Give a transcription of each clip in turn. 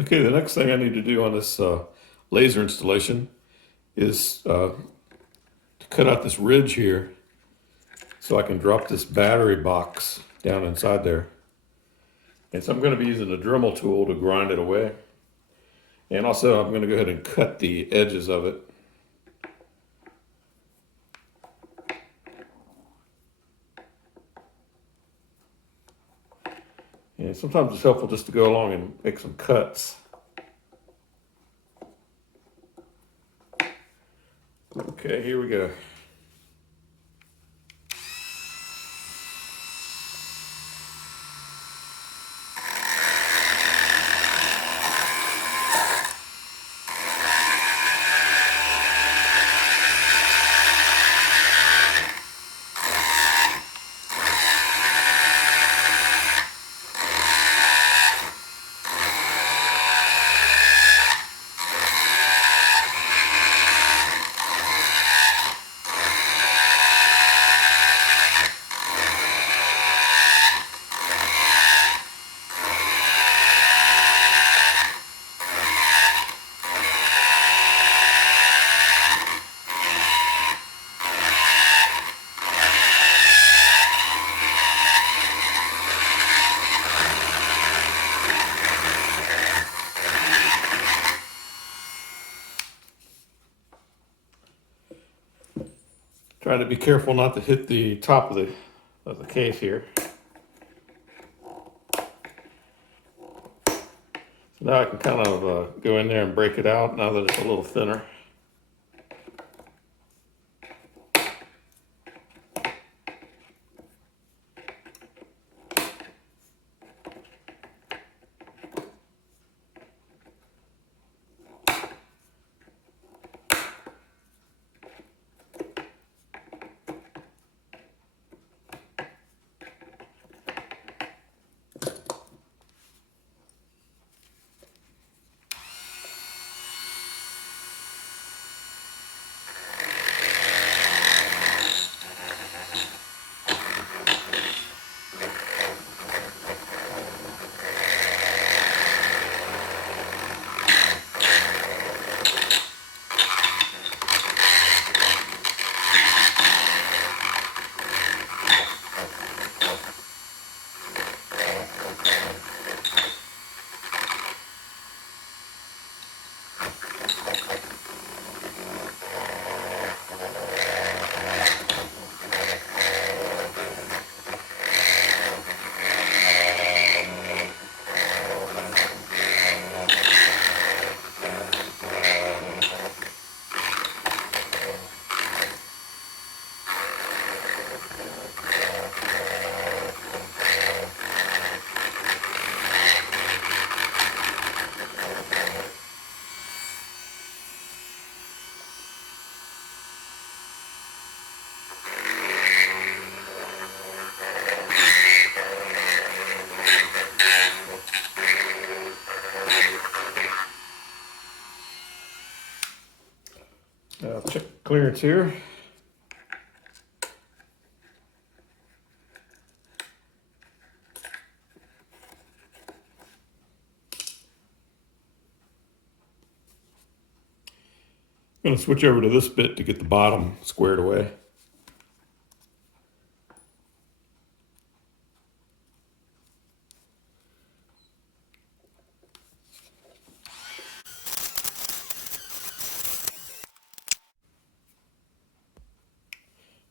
Okay, the next thing I need to do on this laser installation is to cut out this ridge here so I can drop this battery box down inside there. And so I'm going to be using a Dremel tool to grind it away. And also I'm going to go ahead and cut the edges of it. And sometimes it's helpful just to go along and make some cuts. Okay, here we go. Trying to be careful not to hit the top of the case here. So now I can kind of go in there and break it out now that it's a little thinner. Check clearance here. I'm going to switch over to this bit to get the bottom squared away.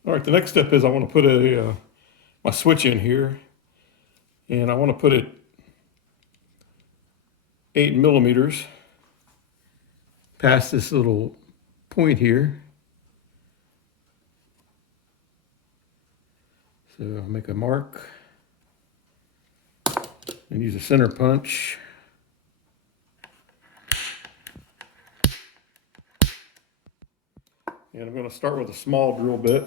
All right, the next step is I want to put my switch in here, and I want to put it 8 millimeters past this little point here. So I'll make a mark and use a center punch. And I'm going to start with a small drill bit.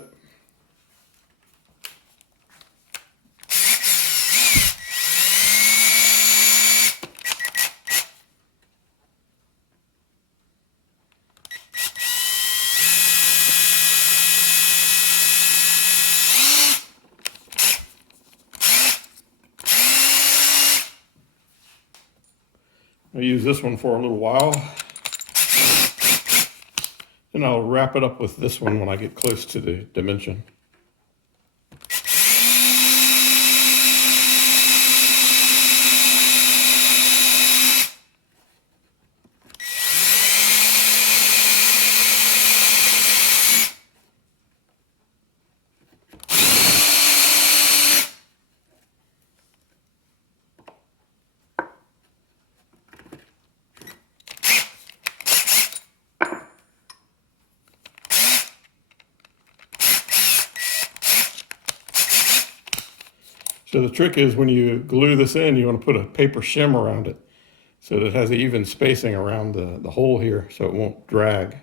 I'll use this one for a little while. And I'll wrap it up with this one when I get close to the dimension. So the trick is when you glue this in, you want to put a paper shim around it so that it has even spacing around the hole here so it won't drag.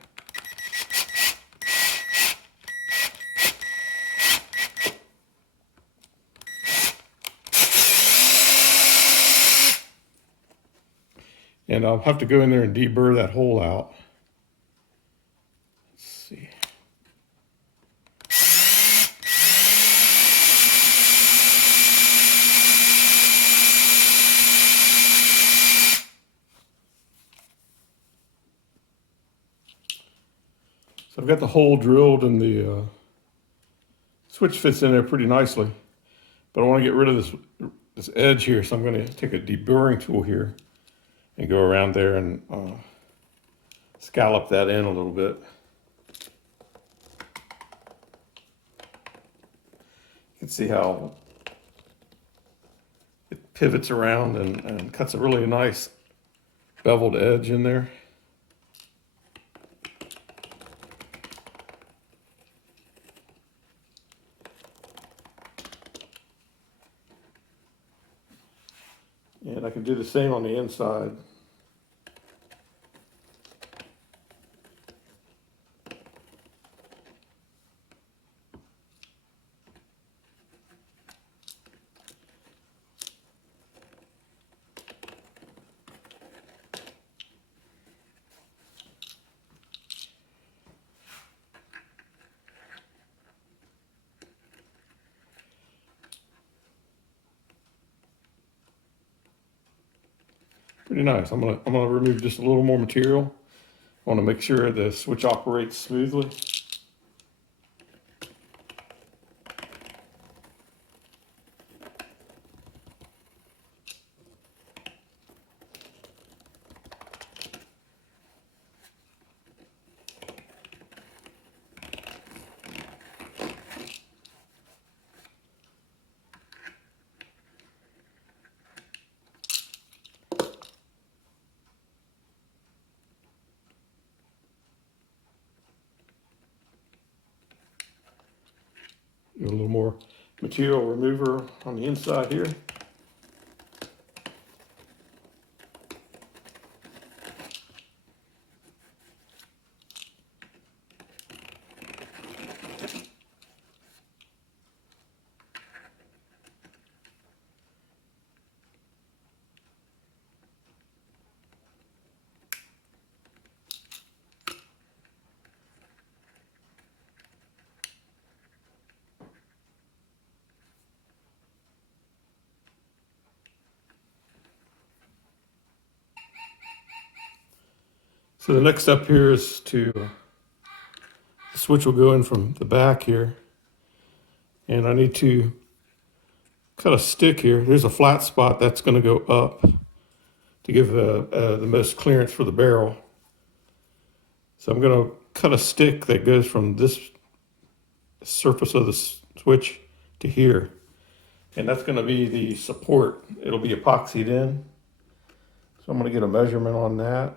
And I'll have to go in there and deburr that hole out. Let's see. So I've got the hole drilled and the switch fits in there pretty nicely. But I want to get rid of this edge here, so I'm going to take a deburring tool here and go around there and scallop that in a little bit. You can see how it pivots around and cuts a really nice beveled edge in there. And I can do the same on the inside. Pretty nice. I'm gonna remove just a little more material. I want to make sure the switch operates smoothly. Do a little more material remover on the inside here. So the next step here is the switch will go in from the back here. And I need to cut a stick here. There's a flat spot that's going to go up to give the most clearance for the barrel. So I'm going to cut a stick that goes from this surface of the switch to here. And that's going to be the support. It'll be epoxied in. So I'm going to get a measurement on that.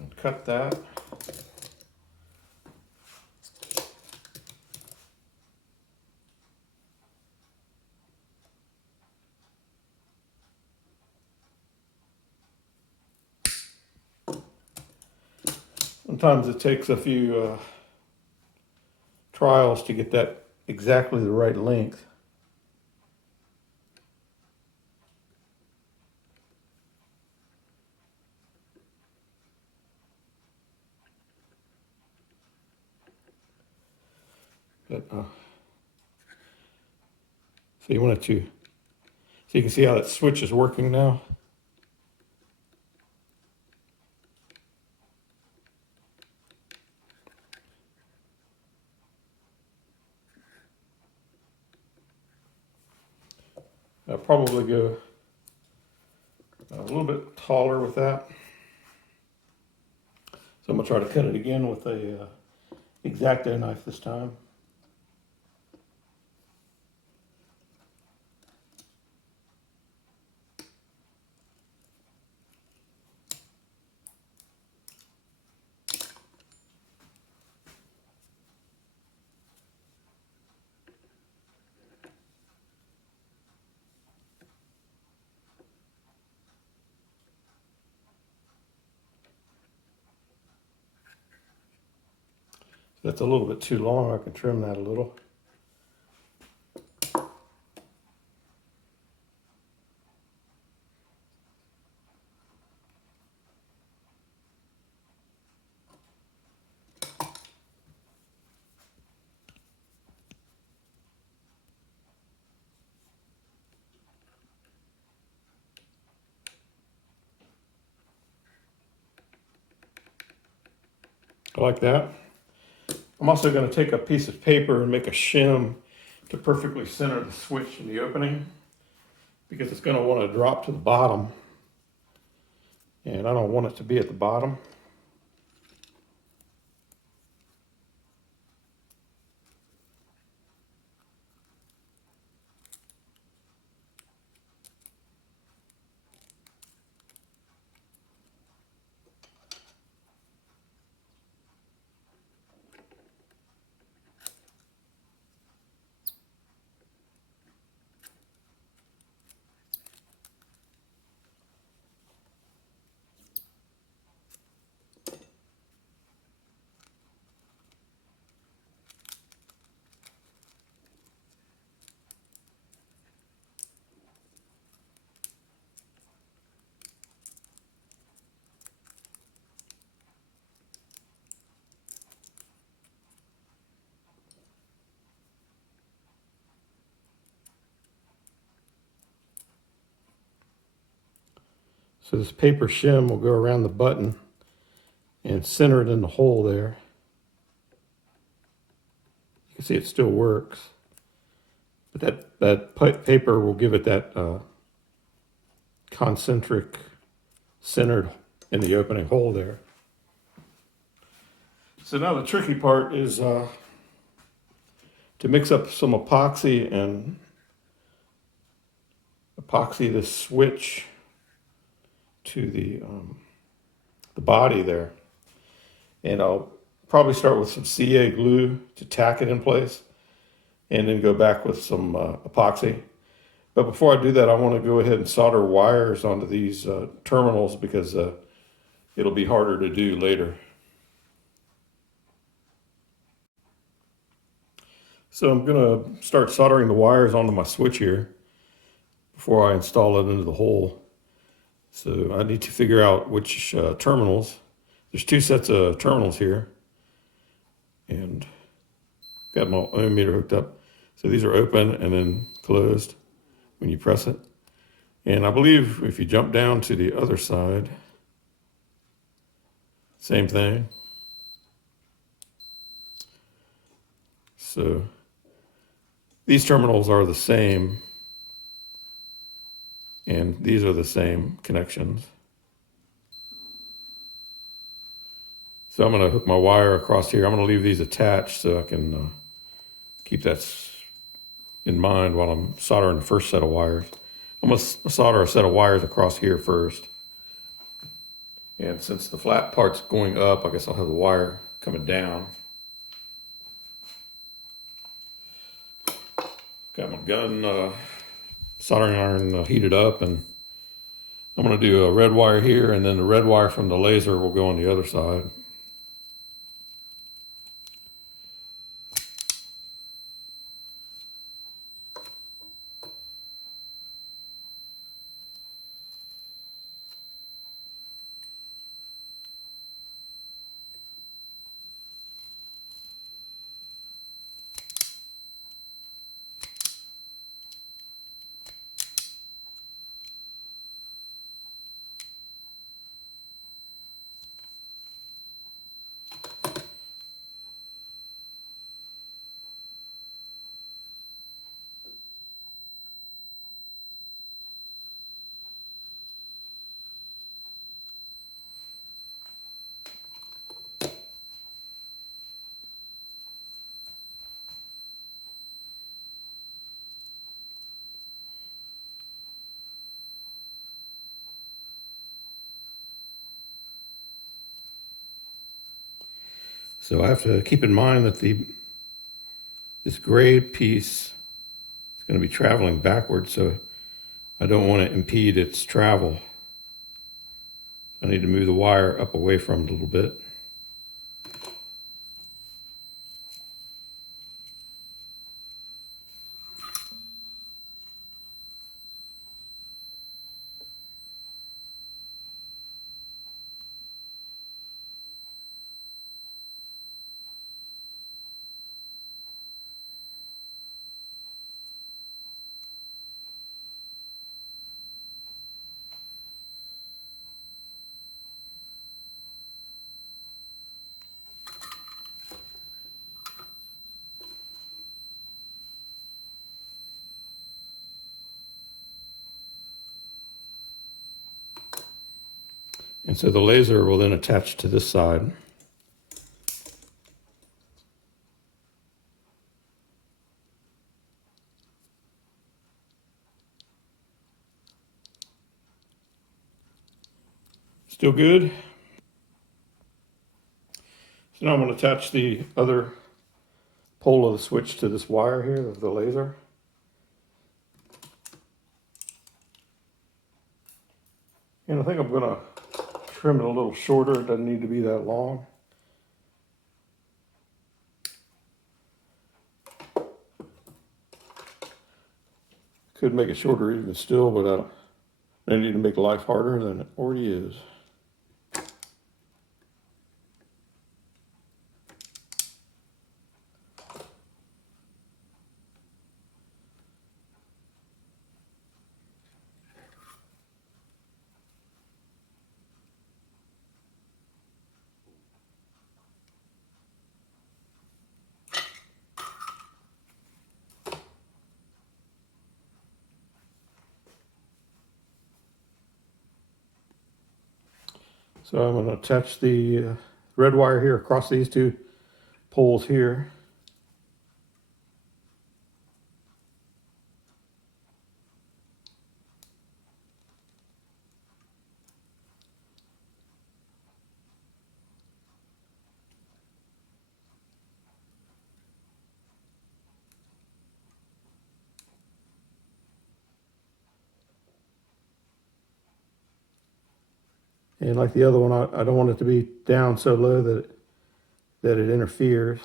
And cut that. Sometimes it takes a few trials to get that exactly the right length. But so you want it to So you can see how that switch is working now. I'll probably go a little bit taller with that. So I'm gonna try to cut it again with a X-Acto knife this time. That's a little bit too long. I can trim that a little. I like that. I'm also going to take a piece of paper and make a shim to perfectly center the switch in the opening, because it's going to want to drop to the bottom, and I don't want it to be at the bottom. So this paper shim will go around the button and center it in the hole there. You can see it still works, but that paper will give it that concentric centered in the opening hole there. So now the tricky part is to mix up some epoxy and epoxy the switch to the body there. And I'll probably start with some CA glue to tack it in place, and then go back with some epoxy. But before I do that, I want to go ahead and solder wires onto these terminals, because it'll be harder to do later. So I'm going to start soldering the wires onto my switch here before I install it into the hole. So I need to figure out which terminals. There's two sets of terminals here, and got my ohm meter hooked up. So these are open and then closed when you press it. And I believe if you jump down to the other side, same thing. So these terminals are the same, and these are the same connections. So I'm going to hook my wire across here. I'm going to leave these attached so I can keep that in mind while I'm soldering the first set of wires. I'm going to solder a set of wires across here first. And since the flat part's going up, I guess I'll have the wire coming down. Got my gun soldering iron heated up, and I'm going to do a red wire here, and then the red wire from the laser will go on the other side. So I have to keep in mind that this gray piece is going to be traveling backwards, so I don't want to impede its travel. I need to move the wire up away from it a little bit. And so the laser will then attach to this side. Still good? So now I'm going to attach the other pole of the switch to this wire here of the laser. And I think I'm going to trim it a little shorter. It doesn't need to be that long. Could make it shorter even still, but I need to make life harder than it already is. So I'm going to attach the red wire here across these two poles here. And like the other one, I don't want it to be down so low that it interferes.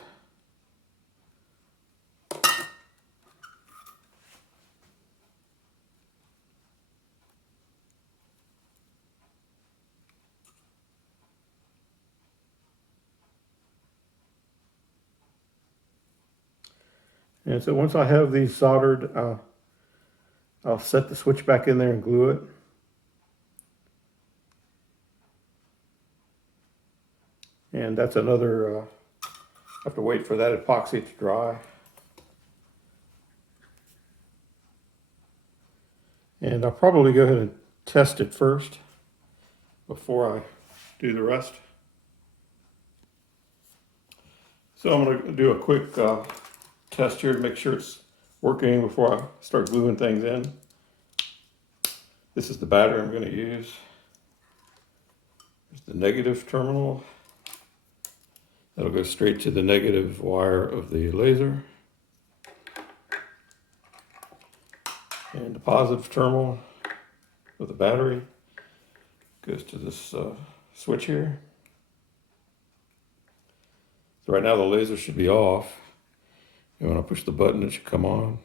And so once I have these soldered, I'll set the switch back in there and glue it. And that's another, I have to wait for that epoxy to dry. And I'll probably go ahead and test it first before I do the rest. So I'm going to do a quick test here to make sure it's working before I start gluing things in. This is the battery I'm going to use. There's the negative terminal. That'll go straight to the negative wire of the laser. And the positive terminal of the battery goes to this switch here. So right now the laser should be off. And when I push the button, it should come on.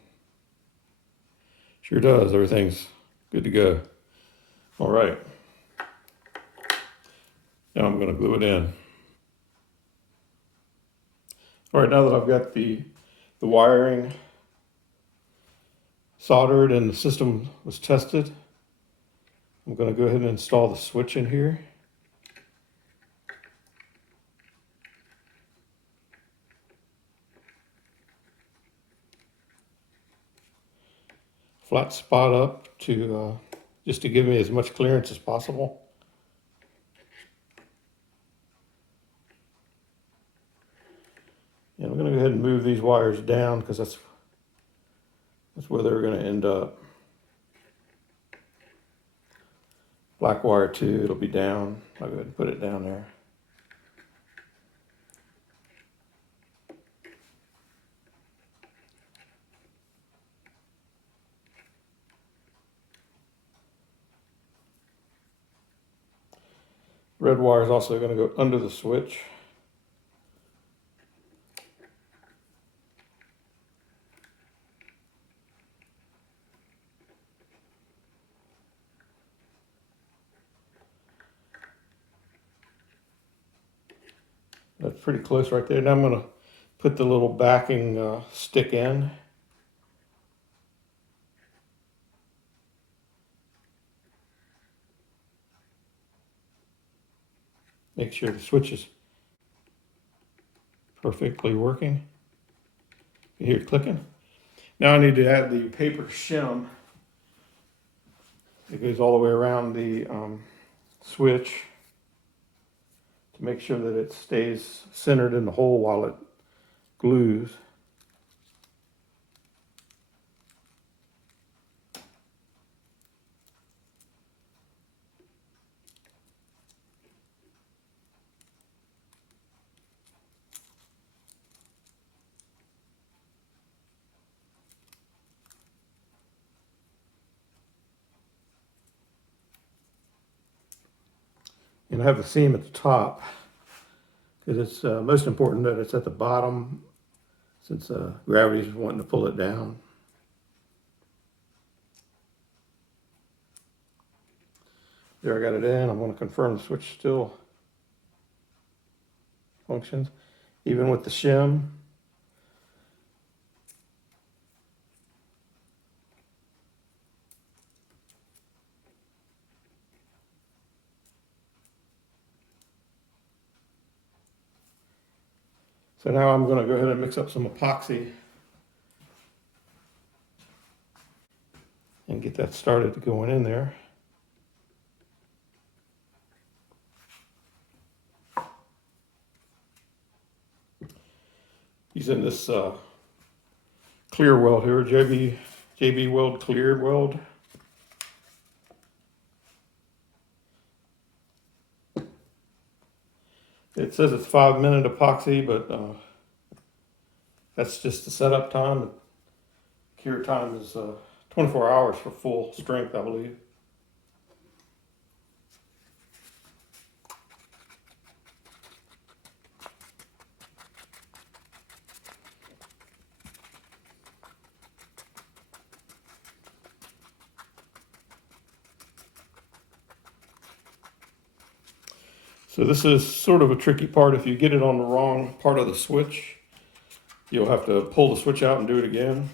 Sure does. Everything's good to go. All right. Now I'm going to glue it in. All right, now that I've got the wiring soldered and the system was tested, I'm going to go ahead and install the switch in here. Flat spot up to just to give me as much clearance as possible. And I'm going to go ahead and move these wires down because that's where they're going to end up. Black wire 2, it'll be down. I'll go ahead and put it down there. red wire is also going to go under the switch. That's pretty close right there. Now I'm going to put the little backing stick in. Make sure the switch is perfectly working. You hear it clicking. Now I need to add the paper shim. It goes all the way around the switch to make sure that it stays centered in the hole while it glues. And I have the seam at the top because it's most important that it's at the bottom since gravity's wanting to pull it down. There, I got it in. I'm going to confirm the switch still functions, even with the shim. So now I'm going to go ahead and mix up some epoxy and get that started going in there. Using this clear weld here, JB Weld clear weld. It says it's 5-minute epoxy, but that's just the setup time. Cure time is 24 hours for full strength, I believe. So this is sort of a tricky part. If you get it on the wrong part of the switch, you'll have to pull the switch out and do it again.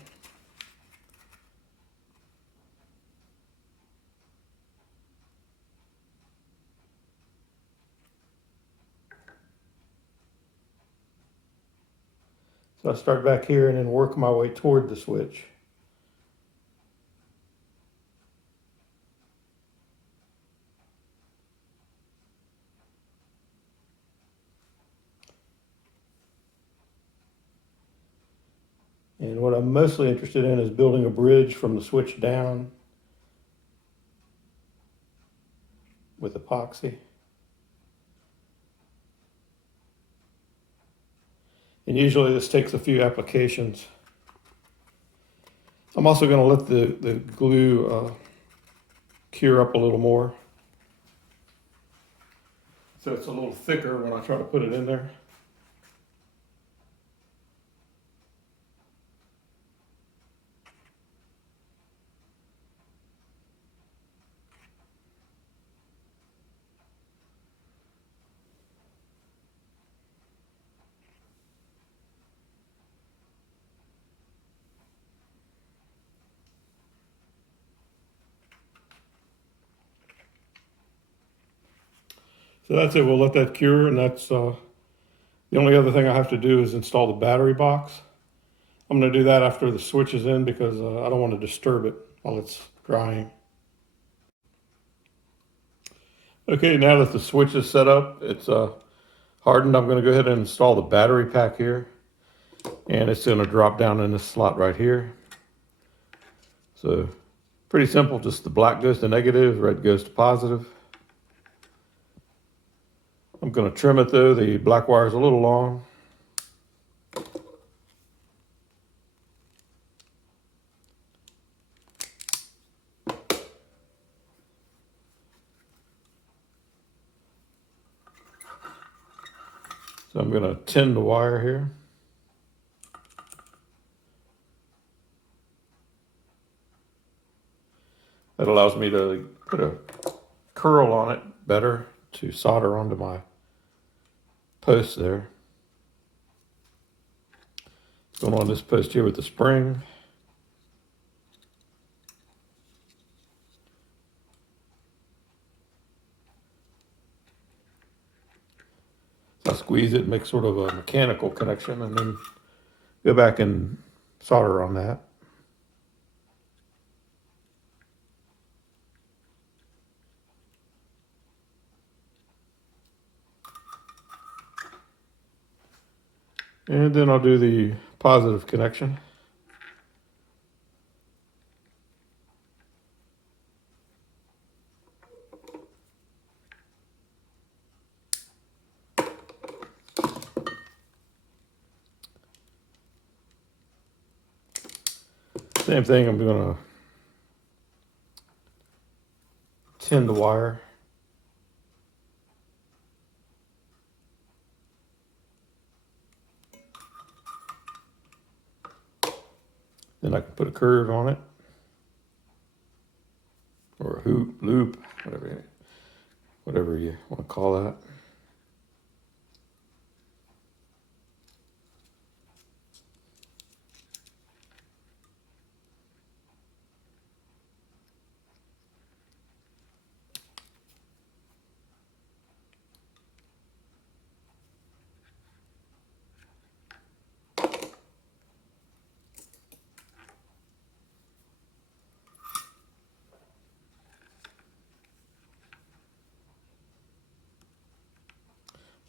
So I start back here and then work my way toward the switch. And what I'm mostly interested in is building a bridge from the switch down with epoxy. And usually this takes a few applications. I'm also going to let the glue cure up a little more, so it's a little thicker when I try to put it in there. So that's it. We'll let that cure, and that's the only other thing I have to do is install the battery box. I'm going to do that after the switch is in because I don't want to disturb it while it's drying. Okay, now that the switch is set up, it's hardened, I'm going to go ahead and install the battery pack here. And it's going to drop down in this slot right here. So pretty simple, just the black goes to negative, red goes to positive. I'm going to trim it though, the black wire is a little long. So I'm going to tin the wire here. That allows me to put a curl on it better to solder onto my post there. Going on this post here with the spring. So I squeeze it, make sort of a mechanical connection, and then go back and solder on that. And then I'll do the positive connection. Same thing, I'm going to tin the wire. Then I can put a curve on it, or a hoop, loop, whatever you want to call that.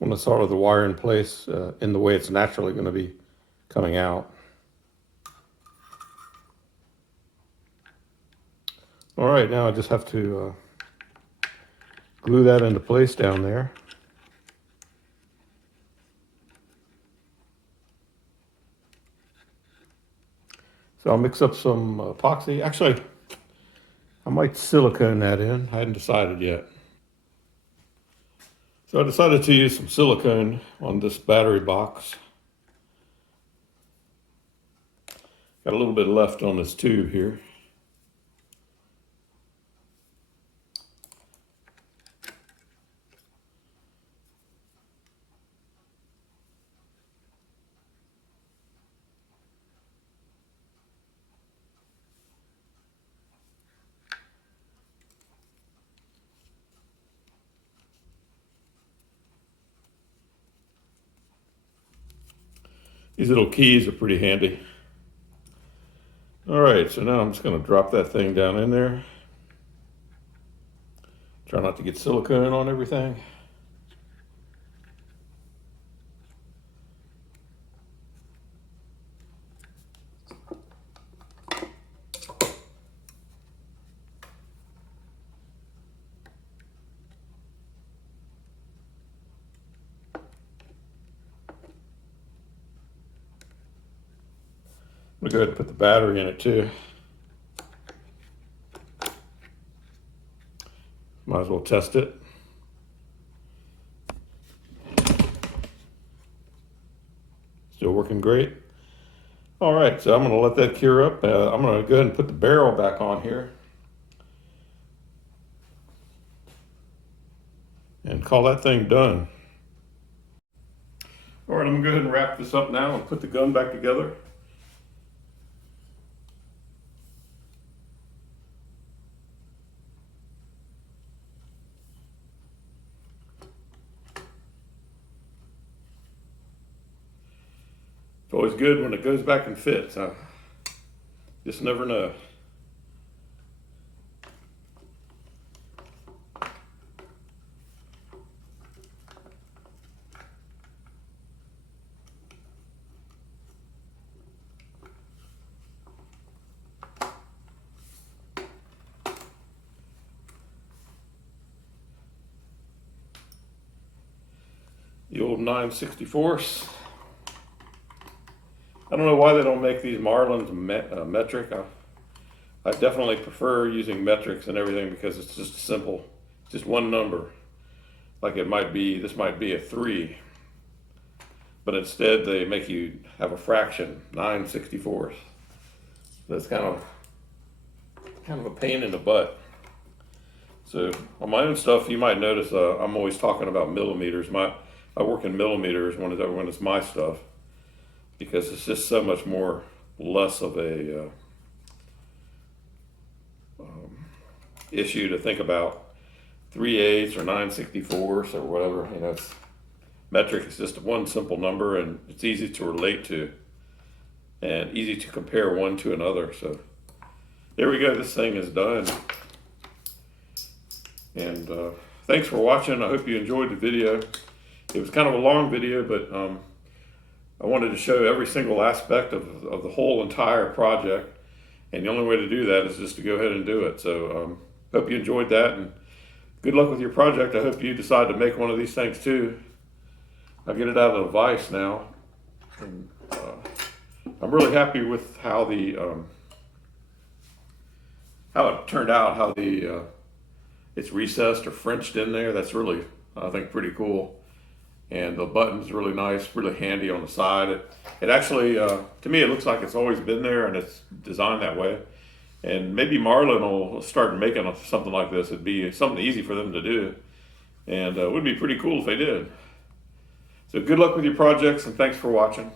I want to solder the wire in place in the way it's naturally going to be coming out. All right, now I just have to glue that into place down there. So I'll mix up some epoxy. Actually, I might silicone that in. I hadn't decided yet. So I decided to use some silicone on this battery box. Got a little bit left on this tube here. These little keys are pretty handy. All right, so now I'm just going to drop that thing down in there. Try not to get silicone on everything. I'm going to go ahead and put the battery in it too. Might as well test it. Still working great. All right, so I'm going to let that cure up. I'm going to go ahead and put the barrel back on here and call that thing done. All right, I'm going to go ahead and wrap this up now and put the gun back together. It's always good when it goes back and fits. I just never know. The old 9/64. I don't know why they don't make these Marlins metric. I definitely prefer using metrics and everything because it's just simple, just one number. Like it might be, this might be a 3. but instead they make you have a fraction, 9/64. That's kind of a pain in the butt. So on my own stuff, you might notice I'm always talking about millimeters. I work in millimeters when it's my stuff, because it's just so much more less of a issue to think about. 3/8 or 9/64 or whatever, you know, metric is just one simple number, and it's easy to relate to and easy to compare one to another. So there we go, this thing is done. And thanks for watching. I hope you enjoyed the video. It was kind of a long video, but I wanted to show every single aspect of the whole entire project, and the only way to do that is just to go ahead and do it. So hope you enjoyed that, and good luck with your project. I hope you decide to make one of these things too. I'll get it out of the vise now, and I'm really happy with how it turned out, how it's recessed or Frenched in there. That's really, I think, pretty cool. And the button's really nice, really handy on the side. It actually, to me, it looks like it's always been there, and it's designed that way. And maybe Marlin will start making something like this. It'd be something easy for them to do, and it would be pretty cool if they did. So good luck with your projects, and thanks for watching.